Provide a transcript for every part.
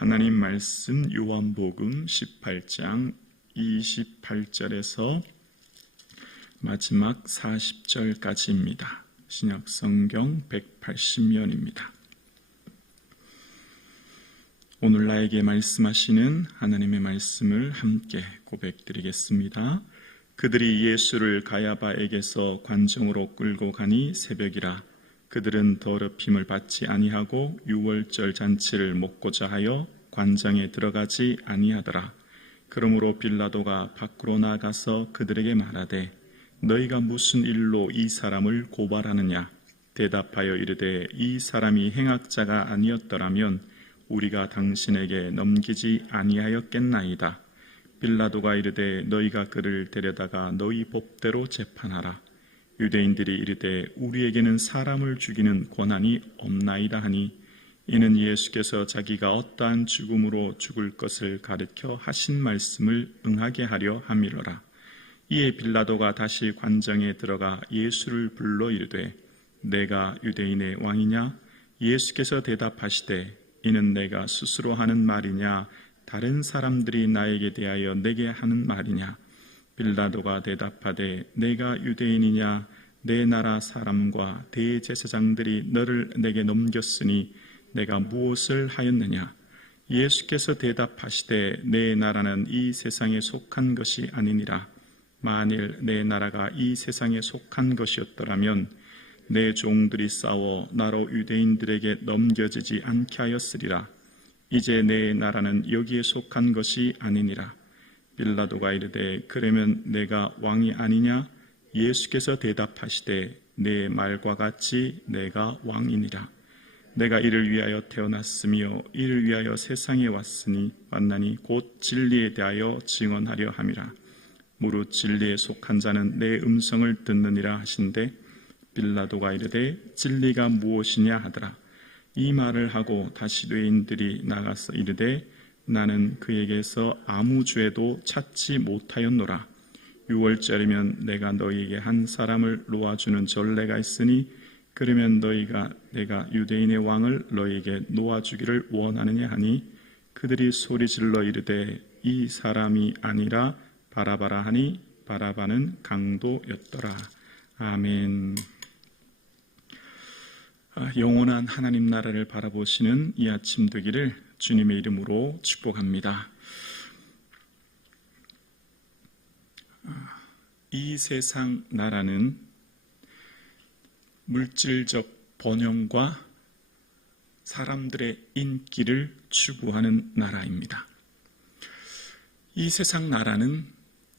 하나님 말씀 요한복음 18장 28절에서 마지막 40절까지입니다. 신약성경 180면입니다. 오늘 나에게 말씀하시는 하나님의 말씀을 함께 고백드리겠습니다. 그들이 예수를 가야바에게서 관정으로 끌고 가니 새벽이라. 그들은 더럽힘을 받지 아니하고 유월절 잔치를 먹고자 하여 관장에 들어가지 아니하더라. 그러므로 빌라도가 밖으로 나가서 그들에게 말하되 너희가 무슨 일로 이 사람을 고발하느냐? 대답하여 이르되 이 사람이 행악자가 아니었더라면 우리가 당신에게 넘기지 아니하였겠나이다. 빌라도가 이르되 너희가 그를 데려다가 너희 법대로 재판하라. 유대인들이 이르되 우리에게는 사람을 죽이는 권한이 없나이다 하니 이는 예수께서 자기가 어떠한 죽음으로 죽을 것을 가르쳐 하신 말씀을 응하게 하려 함이로라. 이에 빌라도가 다시 관정에 들어가 예수를 불러 이르되 내가 유대인의 왕이냐? 예수께서 대답하시되 이는 내가 스스로 하는 말이냐? 다른 사람들이 나에게 대하여 내게 하는 말이냐? 빌라도가 대답하되 내가 유대인이냐? 내 나라 사람과 대제사장들이 너를 내게 넘겼으니 내가 무엇을 하였느냐? 예수께서 대답하시되 내 나라는 이 세상에 속한 것이 아니니라. 만일 내 나라가 이 세상에 속한 것이었더라면 내 종들이 싸워 나로 유대인들에게 넘겨지지 않게 하였으리라. 이제 내 나라는 여기에 속한 것이 아니니라. 빌라도가 이르되 그러면 내가 왕이 아니냐? 예수께서 대답하시되 내 말과 같이 내가 왕이니라. 내가 이를 위하여 태어났으며 이를 위하여 세상에 왔나니 곧 진리에 대하여 증언하려 함이라. 무릇 진리에 속한 자는 내 음성을 듣느니라 하신대 빌라도가 이르되 진리가 무엇이냐 하더라. 이 말을 하고 다시 뇌인들이 나가서 이르되 나는 그에게서 아무 죄도 찾지 못하였노라. 6월절이면 내가 너희에게 한 사람을 놓아주는 전례가 있으니 그러면 너희가 내가 유대인의 왕을 너희에게 놓아주기를 원하느냐 하니 그들이 소리질러 이르되 이 사람이 아니라 바라바라 하니 바라바는 강도였더라. 아멘. 영원한 하나님 나라를 바라보시는 이 아침 되기를 주님의 이름으로 축복합니다. 이 세상 나라는 물질적 번영과 사람들의 인기를 추구하는 나라입니다. 이 세상 나라는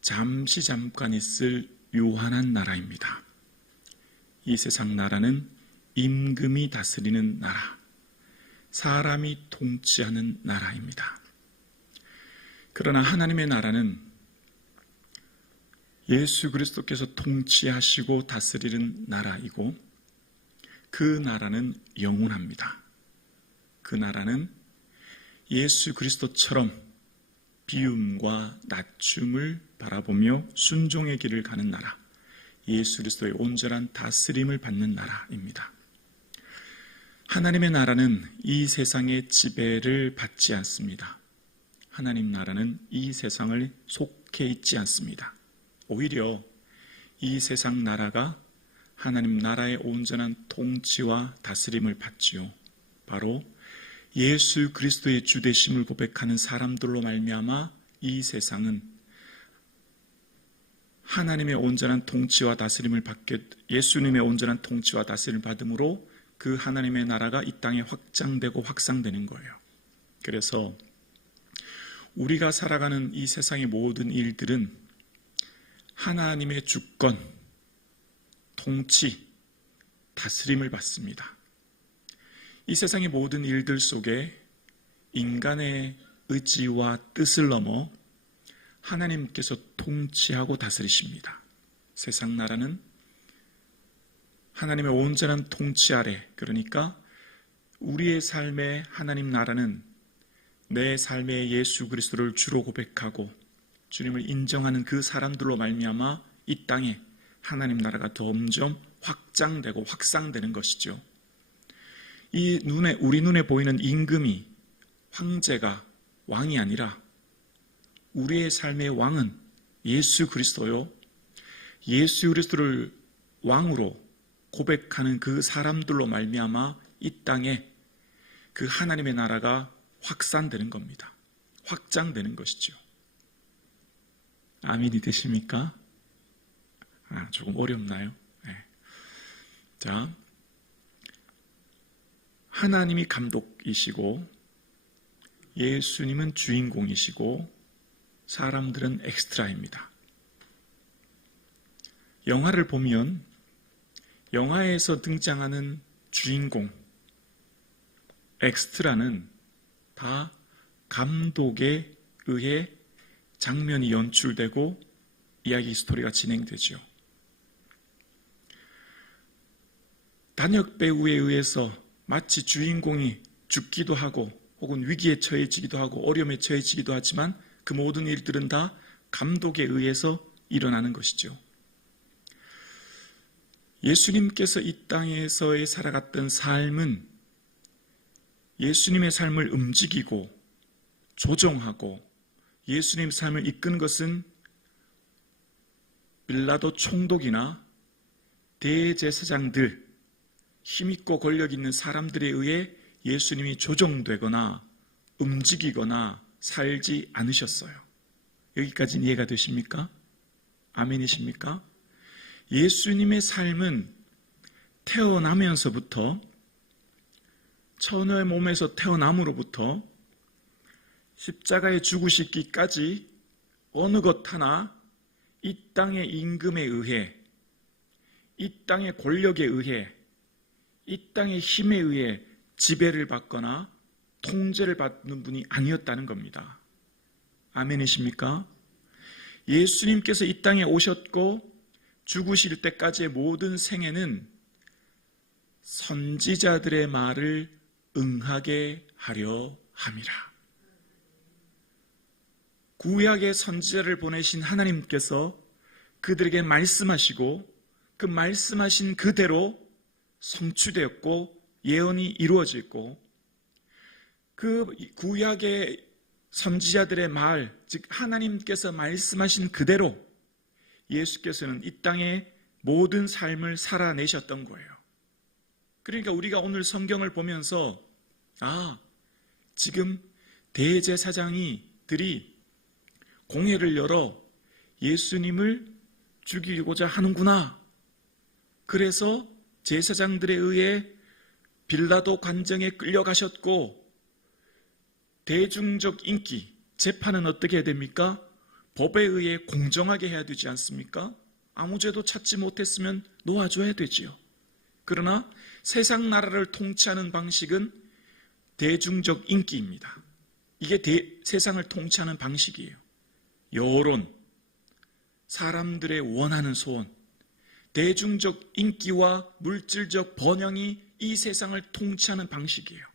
잠깐 있을 유한한 나라입니다. 이 세상 나라는 임금이 다스리는 나라, 사람이 통치하는 나라입니다. 그러나 하나님의 나라는 예수 그리스도께서 통치하시고 다스리는 나라이고 그 나라는 영원합니다. 그 나라는 예수 그리스도처럼 비움과 낮춤을 바라보며 순종의 길을 가는 나라, 예수 그리스도의 온전한 다스림을 받는 나라입니다. 하나님의 나라는 이 세상의 지배를 받지 않습니다. 하나님 나라는 이 세상을 속해 있지 않습니다. 오히려 이 세상 나라가 하나님 나라의 온전한 통치와 다스림을 받지요. 바로 예수 그리스도의 주되심을 고백하는 사람들로 말미암아 이 세상은 하나님의 온전한 통치와 다스림을 받게, 예수님의 온전한 통치와 다스림을 받음으로 그 하나님의 나라가 이 땅에 확장되고 확산되는 거예요. 그래서 우리가 살아가는 이 세상의 모든 일들은 하나님의 주권, 통치, 다스림을 받습니다. 이 세상의 모든 일들 속에 인간의 의지와 뜻을 넘어 하나님께서 통치하고 다스리십니다. 세상 나라는 하나님의 온전한 통치 아래, 그러니까 우리의 삶의 하나님 나라는 내 삶의 예수 그리스도를 주로 고백하고 주님을 인정하는 그 사람들로 말미암아 이 땅에 하나님 나라가 점점 확장되고 확산되는 것이죠. 우리 눈에 보이는 임금이 황제가 왕이 아니라 우리의 삶의 왕은 예수 그리스도요. 예수 그리스도를 왕으로 고백하는 그 사람들로 말미암아 이 땅에 그 하나님의 나라가 확산되는 겁니다. 확장되는 것이죠. 아멘이 되십니까? 조금 어렵나요? 네. 자, 하나님이 감독이시고 예수님은 주인공이시고 사람들은 엑스트라입니다. 영화를 보면 영화에서 등장하는 주인공, 엑스트라는 다 감독에 의해 장면이 연출되고 이야기 스토리가 진행되죠. 단역 배우에 의해서 마치 주인공이 죽기도 하고 혹은 위기에 처해지기도 하고 어려움에 처해지기도 하지만 그 모든 일들은 다 감독에 의해서 일어나는 것이죠. 예수님께서 이 땅에서의 살아갔던 삶은 예수님의 삶을 움직이고 조정하고 예수님 삶을 이끈 것은 빌라도 총독이나 대제사장들, 힘있고 권력 있는 사람들에 의해 예수님이 조정되거나 움직이거나 살지 않으셨어요. 여기까지는 이해가 되십니까? 아멘이십니까? 예수님의 삶은 태어나면서부터 처녀의 몸에서 태어남으로부터 십자가에 죽으시기까지 어느 것 하나 이 땅의 임금에 의해, 이 땅의 권력에 의해, 이 땅의 힘에 의해 지배를 받거나 통제를 받는 분이 아니었다는 겁니다. 아멘이십니까? 예수님께서 이 땅에 오셨고 죽으실 때까지의 모든 생애는 선지자들의 말을 응하게 하려 함이라. 구약의 선지자를 보내신 하나님께서 그들에게 말씀하시고 그 말씀하신 그대로 성취되었고 예언이 이루어졌고 그 구약의 선지자들의 말, 즉 하나님께서 말씀하신 그대로 예수께서는 이 땅의 모든 삶을 살아내셨던 거예요. 그러니까 우리가 오늘 성경을 보면서 지금 대제사장들이 공회를 열어 예수님을 죽이고자 하는구나. 그래서 제사장들에 의해 빌라도 관정에 끌려가셨고 대중적 인기, 재판은 어떻게 해야 됩니까? 법에 의해 공정하게 해야 되지 않습니까? 아무 죄도 찾지 못했으면 놓아줘야 되지요. 그러나 세상 나라를 통치하는 방식은 대중적 인기입니다. 이게 세상을 통치하는 방식이에요. 여론, 사람들의 원하는 소원, 대중적 인기와 물질적 번영이 이 세상을 통치하는 방식이에요.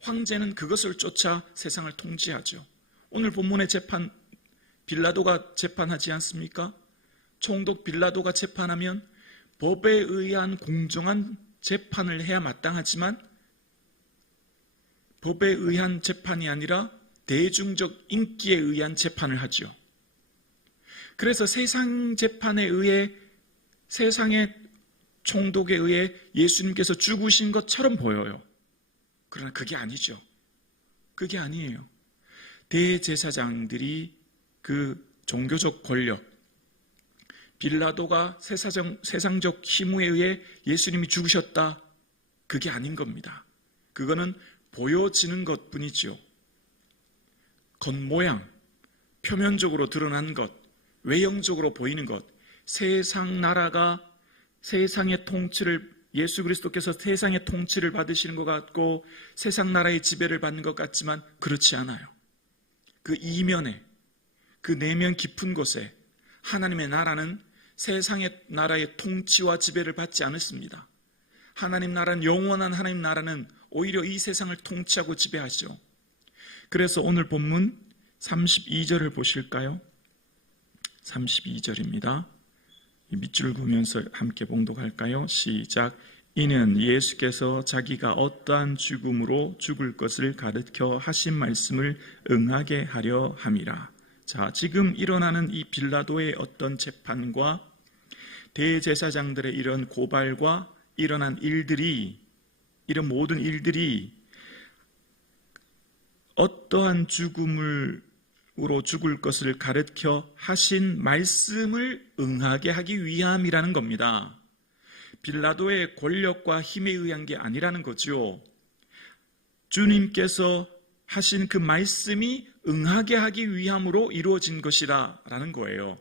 황제는 그것을 쫓아 세상을 통치하죠. 오늘 본문의 재판, 빌라도가 재판하지 않습니까? 총독 빌라도가 재판하면 법에 의한 공정한 재판을 해야 마땅하지만 법에 의한 재판이 아니라 대중적 인기에 의한 재판을 하죠. 그래서 세상 재판에 의해 세상의 총독에 의해 예수님께서 죽으신 것처럼 보여요. 그러나 그게 아니죠. 그게 아니에요. 대제사장들이 그 종교적 권력, 빌라도가 세상적 힘에 의해 예수님이 죽으셨다. 그게 아닌 겁니다. 그거는 보여지는 것뿐이죠. 겉모양, 표면적으로 드러난 것, 외형적으로 보이는 것, 세상 나라가 세상의 통치를 예수 그리스도께서 세상의 통치를 받으시는 것 같고 세상 나라의 지배를 받는 것 같지만 그렇지 않아요. 그 이면에, 그 내면 깊은 곳에 하나님의 나라는 세상의 나라의 통치와 지배를 받지 않았습니다. 하나님 나라는 영원한 하나님 나라는 오히려 이 세상을 통치하고 지배하죠. 그래서 오늘 본문 32절을 보실까요? 32절입니다. 밑줄을 그으면서 함께 봉독할까요? 시작. 이는 예수께서 자기가 어떠한 죽음으로 죽을 것을 가르쳐 하신 말씀을 응하게 하려 함이라. 자, 지금 일어나는 이 빌라도의 어떤 재판과 대제사장들의 이런 고발과 일어난 일들이, 이런 모든 일들이 어떠한 죽음으로 죽을 것을 가르쳐 하신 말씀을 응하게 하기 위함이라는 겁니다. 빌라도의 권력과 힘에 의한 게 아니라는 거죠. 주님께서 하신 그 말씀이 응하게 하기 위함으로 이루어진 것이라는 거예요.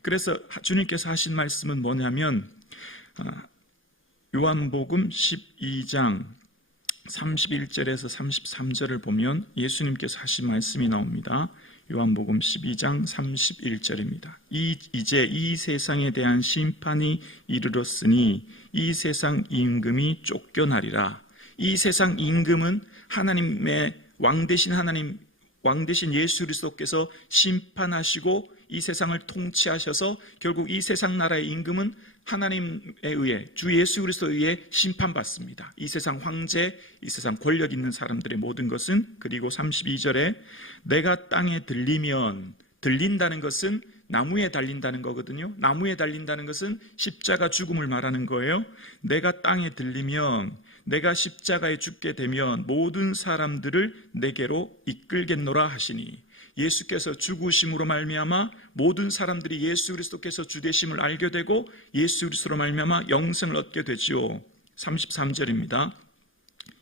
그래서 주님께서 하신 말씀은 뭐냐면 요한복음 12장 31절에서 33절을 보면 예수님께서 하신 말씀이 나옵니다. 요한복음 12장 31절입니다. 이제 이 세상에 대한 심판이 이르렀으니 이 세상 임금이 쫓겨나리라. 이 세상 임금은 하나님의 왕 되신 예수 그리스도께서 심판하시고 이 세상을 통치하셔서 결국 이 세상 나라의 임금은 하나님에 의해, 주 예수 그리스도에 의해 심판받습니다. 이 세상 황제, 이 세상 권력 있는 사람들의 모든 것은. 그리고 32절에 내가 땅에 들리면, 들린다는 것은 나무에 달린다는 거거든요. 나무에 달린다는 것은 십자가 죽음을 말하는 거예요. 내가 땅에 들리면, 내가 십자가에 죽게 되면 모든 사람들을 내게로 이끌겠노라 하시니, 예수께서 죽으심으로 말미암아 모든 사람들이 예수 그리스도께서 주 되심을 알게 되고 예수 그리스도로 말미암아 영생을 얻게 되지요. 33절입니다.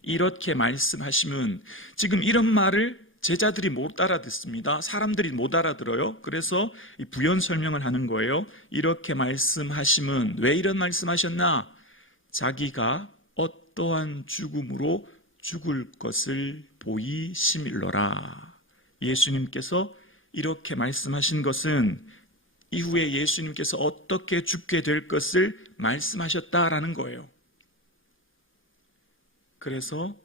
이렇게 말씀하시면, 지금 이런 말을 제자들이 못 알아듣습니다. 사람들이 못 알아들어요. 그래서 부연 설명을 하는 거예요. 이렇게 말씀하시면, 왜 이런 말씀하셨나? 자기가 어떠한 죽음으로 죽을 것을 보이심일러라. 예수님께서 이렇게 말씀하신 것은 이후에 예수님께서 어떻게 죽게 될 것을 말씀하셨다라는 거예요. 그래서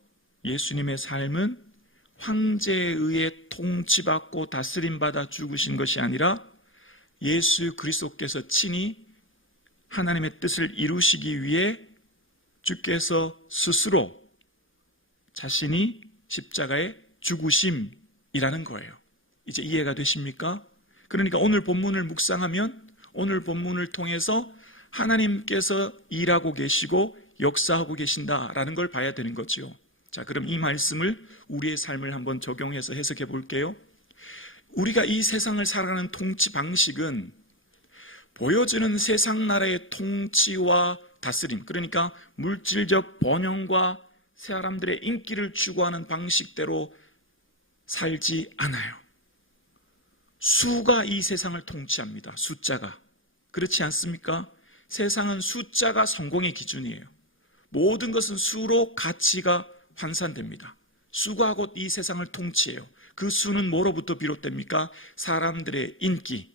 예수님의 삶은 황제에 의해 통치받고 다스림받아 죽으신 것이 아니라 예수 그리스도께서 친히 하나님의 뜻을 이루시기 위해 주께서 스스로 자신이 십자가에 죽으심이라는 거예요. 이제 이해가 되십니까? 그러니까 오늘 본문을 묵상하면 오늘 본문을 통해서 하나님께서 일하고 계시고 역사하고 계신다라는 걸 봐야 되는 거죠. 자, 그럼 이 말씀을 우리의 삶을 한번 적용해서 해석해 볼게요. 우리가 이 세상을 살아가는 통치 방식은 보여지는 세상 나라의 통치와 다스림, 그러니까 물질적 번영과 사람들의 인기를 추구하는 방식대로 살지 않아요. 수가 이 세상을 통치합니다. 숫자가. 그렇지 않습니까? 세상은 숫자가 성공의 기준이에요. 모든 것은 수로 가치가 환산됩니다. 수가 곧 이 세상을 통치해요. 그 수는 뭐로부터 비롯됩니까? 사람들의 인기,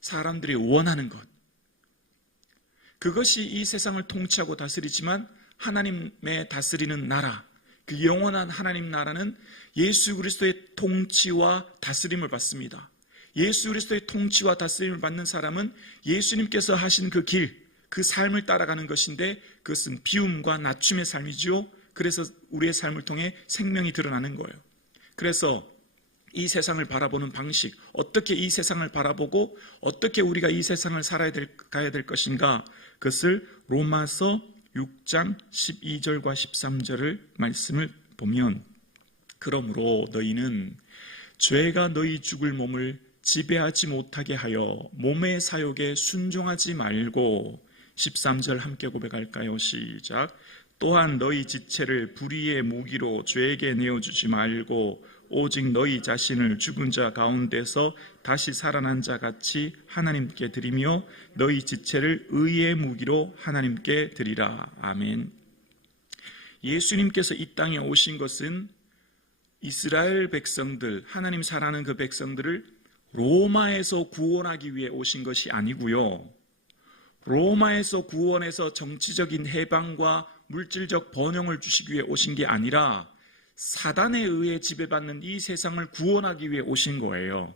사람들이 원하는 것. 그것이 이 세상을 통치하고 다스리지만 하나님의 다스리는 나라, 그 영원한 하나님 나라는 예수 그리스도의 통치와 다스림을 받습니다. 예수 그리스도의 통치와 다스림을 받는 사람은 예수님께서 하신 그 길, 그 삶을 따라가는 것인데 그것은 비움과 낮춤의 삶이지요. 그래서 우리의 삶을 통해 생명이 드러나는 거예요. 그래서 이 세상을 바라보는 방식, 어떻게 이 세상을 바라보고 어떻게 우리가 이 세상을 가야 될 것인가, 그것을 로마서 6장 12절과 13절을 말씀을 보면, 그러므로 너희는 죄가 너희 죽을 몸을 지배하지 못하게 하여 몸의 사욕에 순종하지 말고, 13절 함께 고백할까요? 시작. 또한 너희 지체를 불의의 무기로 죄에게 내어주지 말고 오직 너희 자신을 죽은 자 가운데서 다시 살아난 자 같이 하나님께 드리며 너희 지체를 의의 무기로 하나님께 드리라. 아멘. 예수님께서 이 땅에 오신 것은 이스라엘 백성들, 하나님 사랑하는 그 백성들을 로마에서 구원하기 위해 오신 것이 아니고요. 로마에서 구원해서 정치적인 해방과 물질적 번영을 주시기 위해 오신 게 아니라 사단에 의해 지배받는 이 세상을 구원하기 위해 오신 거예요.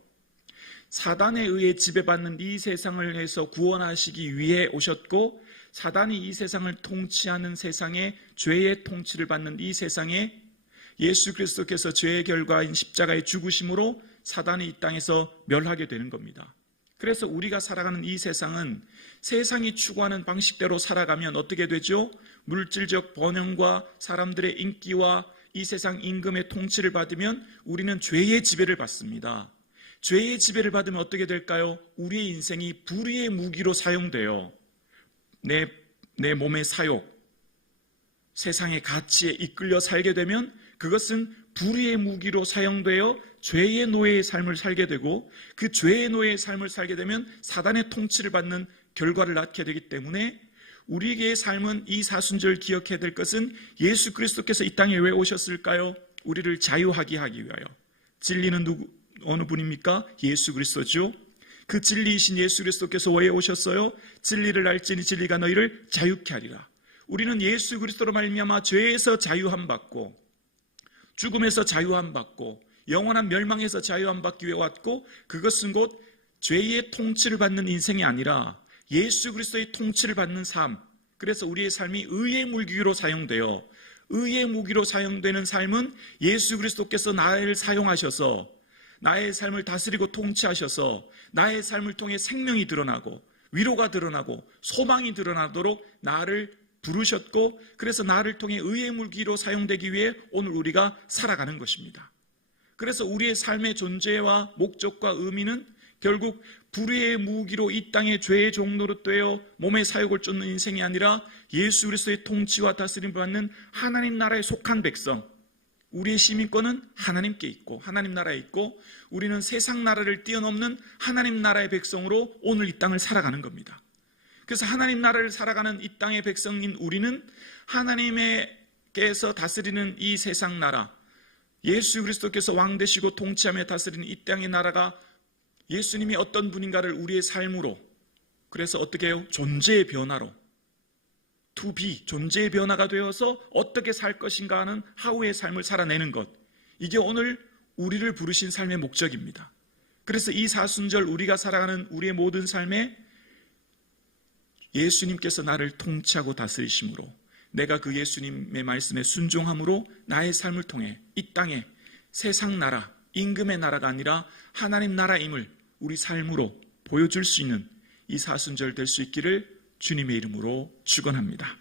사단에 의해 지배받는 이 세상을 해서 구원하시기 위해 오셨고, 사단이 이 세상을 통치하는 세상에, 죄의 통치를 받는 이 세상에 예수 그리스도께서 죄의 결과인 십자가의 죽으심으로 사단이 이 땅에서 멸하게 되는 겁니다. 그래서 우리가 살아가는 이 세상은 세상이 추구하는 방식대로 살아가면 어떻게 되죠? 물질적 번영과 사람들의 인기와 이 세상 임금의 통치를 받으면 우리는 죄의 지배를 받습니다. 죄의 지배를 받으면 어떻게 될까요? 우리의 인생이 불의의 무기로 사용돼요. 내 몸의 사욕, 세상의 가치에 이끌려 살게 되면 그것은 불의의 무기로 사용되어 죄의 노예의 삶을 살게 되고, 그 죄의 노예의 삶을 살게 되면 사단의 통치를 받는 결과를 낳게 되기 때문에 우리에게의 삶은, 이 사순절 기억해야 될 것은, 예수 그리스도께서 이 땅에 왜 오셨을까요? 우리를 자유하게 하기 위하여. 진리는 어느 분입니까? 예수 그리스도죠. 그 진리이신 예수 그리스도께서 왜 오셨어요? 진리를 알지니 진리가 너희를 자유케 하리라. 우리는 예수 그리스도로 말미암아 죄에서 자유함 받고, 죽음에서 자유함 받고, 영원한 멸망에서 자유함 받기 위해 왔고, 그것은 곧 죄의 통치를 받는 인생이 아니라 예수 그리스도의 통치를 받는 삶. 그래서 우리의 삶이 의의 무기로 사용되어, 의의 무기로 사용되는 삶은 예수 그리스도께서 나를 사용하셔서 나의 삶을 다스리고 통치하셔서 나의 삶을 통해 생명이 드러나고 위로가 드러나고 소망이 드러나도록 나를 부르셨고, 그래서 나를 통해 의의 무기로 사용되기 위해 오늘 우리가 살아가는 것입니다. 그래서 우리의 삶의 존재와 목적과 의미는 결국 불의의 무기로 이 땅의 죄의 종로로 되어 몸의 사욕을 쫓는 인생이 아니라 예수 그리스도의 통치와 다스림을 받는 하나님 나라에 속한 백성, 우리의 시민권은 하나님께 있고 하나님 나라에 있고, 우리는 세상 나라를 뛰어넘는 하나님 나라의 백성으로 오늘 이 땅을 살아가는 겁니다. 그래서 하나님 나라를 살아가는 이 땅의 백성인 우리는 하나님께서 다스리는 이 세상 나라, 예수 그리스도께서 왕 되시고 통치하며 다스리는 이 땅의 나라가 예수님이 어떤 분인가를 우리의 삶으로, 그래서 어떻게 해요? 존재의 변화로, to be, 존재의 변화가 되어서 어떻게 살 것인가 하는 하우의 삶을 살아내는 것, 이게 오늘 우리를 부르신 삶의 목적입니다. 그래서 이 사순절 우리가 살아가는 우리의 모든 삶에 예수님께서 나를 통치하고 다스리심으로, 내가 그 예수님의 말씀에 순종함으로 나의 삶을 통해 이 땅에 세상 나라, 임금의 나라가 아니라 하나님 나라임을 우리 삶으로 보여줄 수 있는 이 사순절 될 수 있기를 주님의 이름으로 축원합니다.